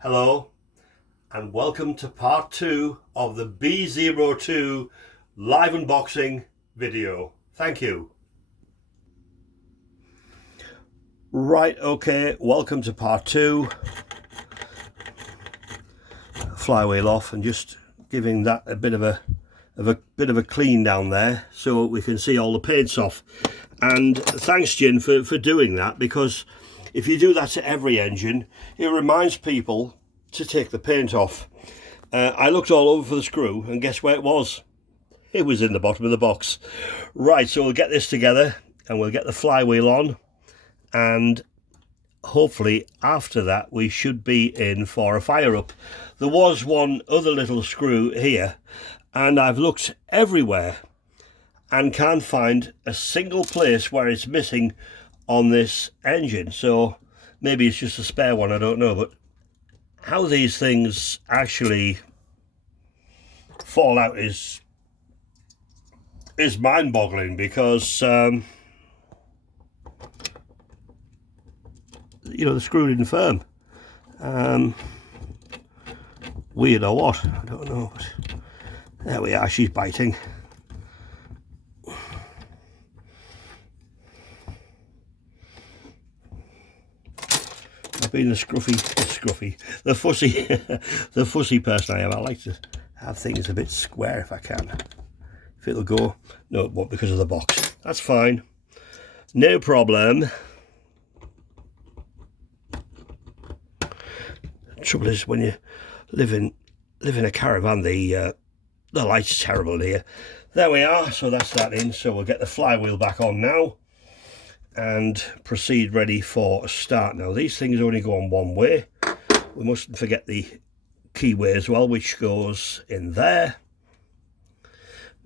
Hello and welcome to part 2 of the B02 live unboxing video. Thank you. Right, okay, welcome to part 2. Flywheel off and just giving that a bit of a clean down there so we can see all the paints off. And thanks, Jin, for doing that, because if you do that to every engine, it reminds people to take the paint off. I looked all over for the screw, and guess where it was? It was in the bottom of the box. Right, so we'll get this together and we'll get the flywheel on, and hopefully after that we should be in for a fire up. There was one other little screw here, and I've looked everywhere and can't find a single place where it's missing on this engine. So maybe it's just a spare one, I don't know. But how these things actually fall out is mind-boggling, because you know, the screw didn't firm. Weird or what, I don't know, but there we are, she's biting. I've been the the fussy person I am. I like to have things a bit square if I can. If it'll go, no, it won't because of the box. That's fine, no problem. The trouble is, when you live in a caravan, the light's terrible here. There we are, so that's that in. So we'll get the flywheel back on now and proceed ready for a start. Now these things only go on one way. We mustn't forget the keyway as well, which goes in there.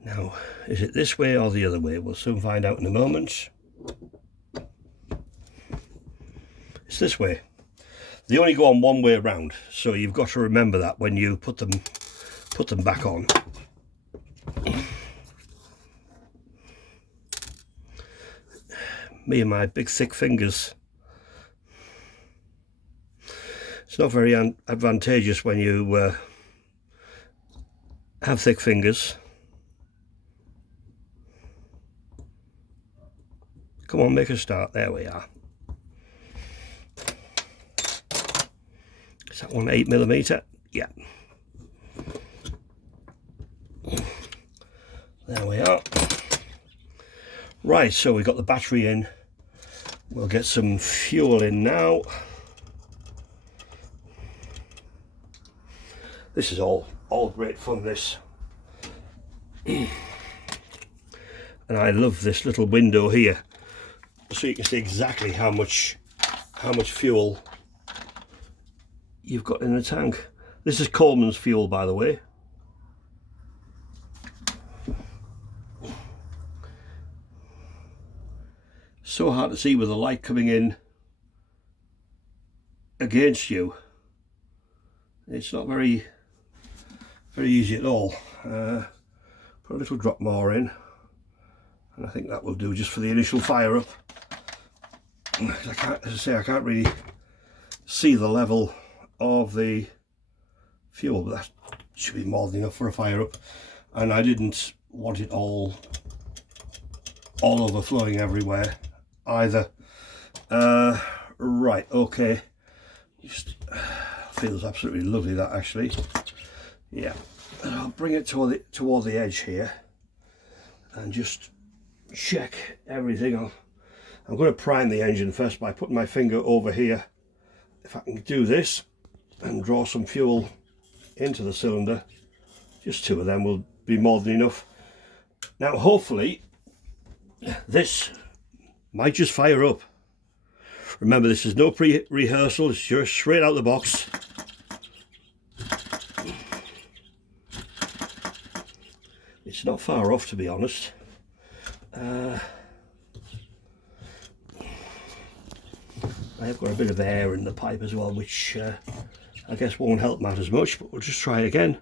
Now, is it this way or the other way? We'll soon find out in a moment. It's this way. They only go on one way around, so you've got to remember that when you put them back on. Me and my big thick fingers. It's not very advantageous when you have thick fingers. Come on, make a start. There we are. Is that one 8mm? Yeah. There we are. Right, so we've got the battery in. We'll get some fuel in now. This is all great fun, this. And I love this little window here, so you can see exactly how much fuel you've got in the tank. This is Coleman's fuel, by the way. So hard to see with the light coming in against you. It's not very easy at all. Put a little drop more in, and I think that will do just for the initial fire up. As I can't really see the level of the fuel, but that should be more than enough for a fire up. And I didn't want it all overflowing everywhere either. Right, okay. Just feels absolutely lovely, that, actually. Yeah, and I'll bring it toward the edge here and just check everything. I'm going to prime the engine first by putting my finger over here. If I can do this and draw some fuel into the cylinder, just 2 of them will be more than enough. Now hopefully this might just fire up. Remember, this is no pre-rehearsal, it's just straight out the box. It's not far off, to be honest. I have got a bit of air in the pipe as well, which I guess won't help matters much, but we'll just try it again.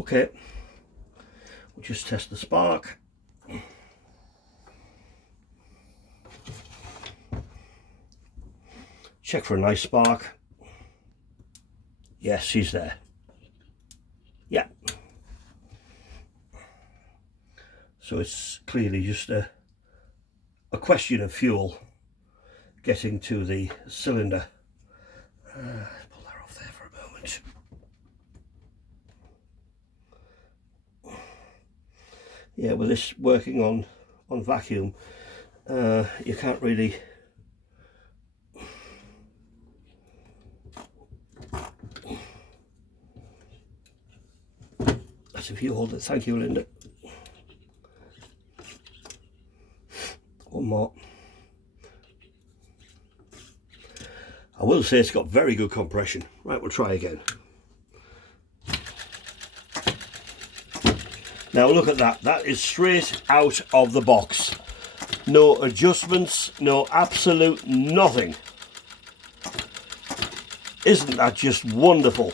Okay, we'll just test the spark. Check for a nice spark. Yes, she's there. Yeah. So it's clearly just a question of fuel getting to the cylinder. Pull that off there for a moment. Yeah, with this working on vacuum, you can't really that's if you hold it. Thank you, Linda. One more. I will say it's got very good compression. Right, we'll try again. Now look at that. That is straight out of the box. No adjustments, no absolute nothing. Isn't that just wonderful?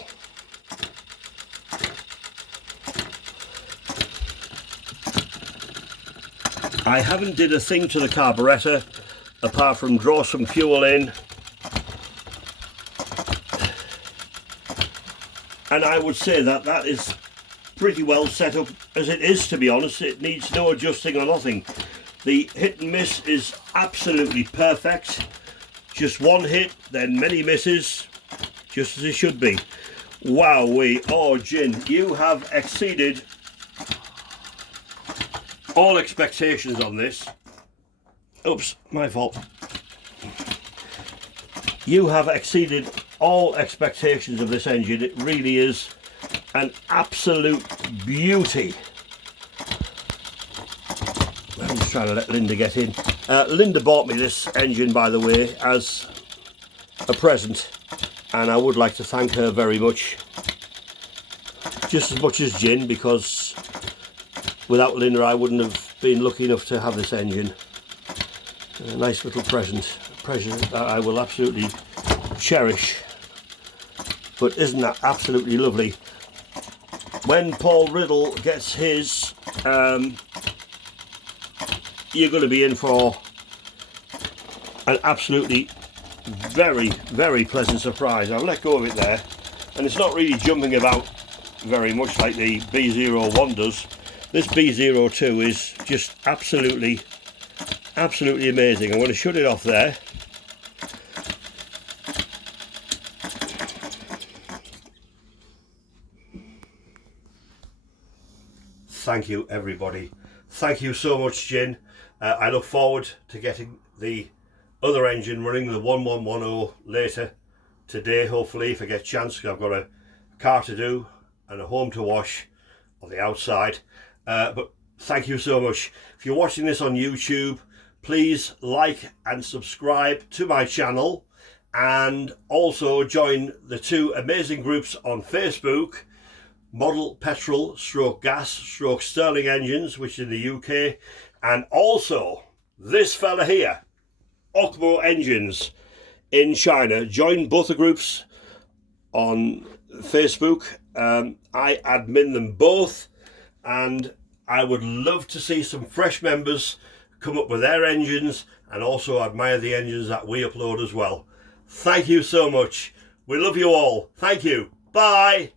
I haven't did a thing to the carburettor apart from draw some fuel in, and I would say that that is pretty well set up as it is, to be honest. It needs no adjusting or nothing. The hit and miss is absolutely perfect. Just one hit, then many misses, just as it should be. Wowee, oh Jin, you have exceeded all expectations on this. Oops, my fault. You have exceeded all expectations of this engine. It really is an absolute beauty. I'm just trying to let Linda get in. Linda bought me this engine, by the way, as a present, and I would like to thank her very much. Just as much as Jin, because without Linda I wouldn't have been lucky enough to have this engine. A nice little present that I will absolutely cherish. But isn't that absolutely lovely? When Paul Riddle gets his, you're going to be in for an absolutely very, very pleasant surprise. I've let go of it there, and it's not really jumping about very much like the B01 does. This B02 is just absolutely amazing. I'm going to shut it off there. Thank you, everybody. Thank you so much, Jin. I look forward to getting the other engine running, the 1110, later today, hopefully, if I get a chance, because I've got a car to do and a home to wash on the outside. But thank you so much. If you're watching this on YouTube, please like and subscribe to my channel, and also join the two amazing groups on Facebook, Model Petrol / Gas / Stirling Engines, which is in the UK, and also this fella here, OKMO Engines in China. Join both the groups on Facebook. I admin them both, and I would love to see some fresh members come up with their engines and also admire the engines that we upload as well. Thank you so much. We love you all. Thank you. Bye.